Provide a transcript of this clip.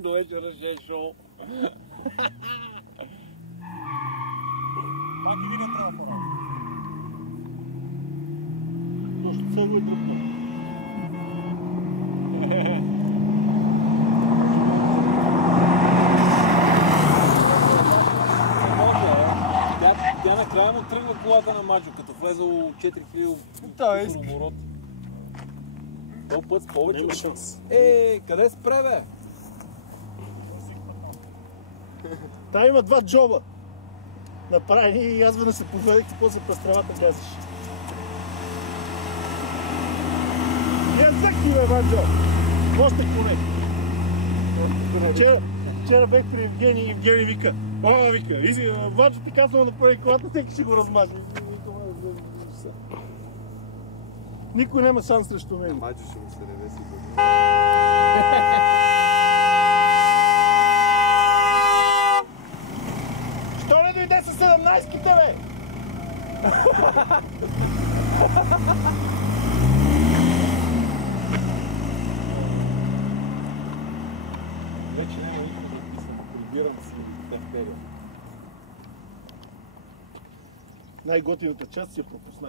До вечера ще е шоу. Пак и ви не трябва да правя. Точно се го и друг път. Тя накрая му тръгва колата на Маджо, като влезал 4000 оборот. Този път с повече. Няма шанс. Къде спре, бе? Та има два джоба. Направени и аз да се поведехте, после през тревата влезеш. Язък ти, бе, Маджо! Още коне. Вчера бех при Евгений и Евгений вика. Вика, Маджо ти казвам да прави колата, всеки ще го размаже. Никой няма шанс срещу него. Маджо ще му се ревеси. Що не дойде с 17-ките, бе? Вече няма никога да писам. Прибирам си тефтерия. Най-готината част си я пропуснах.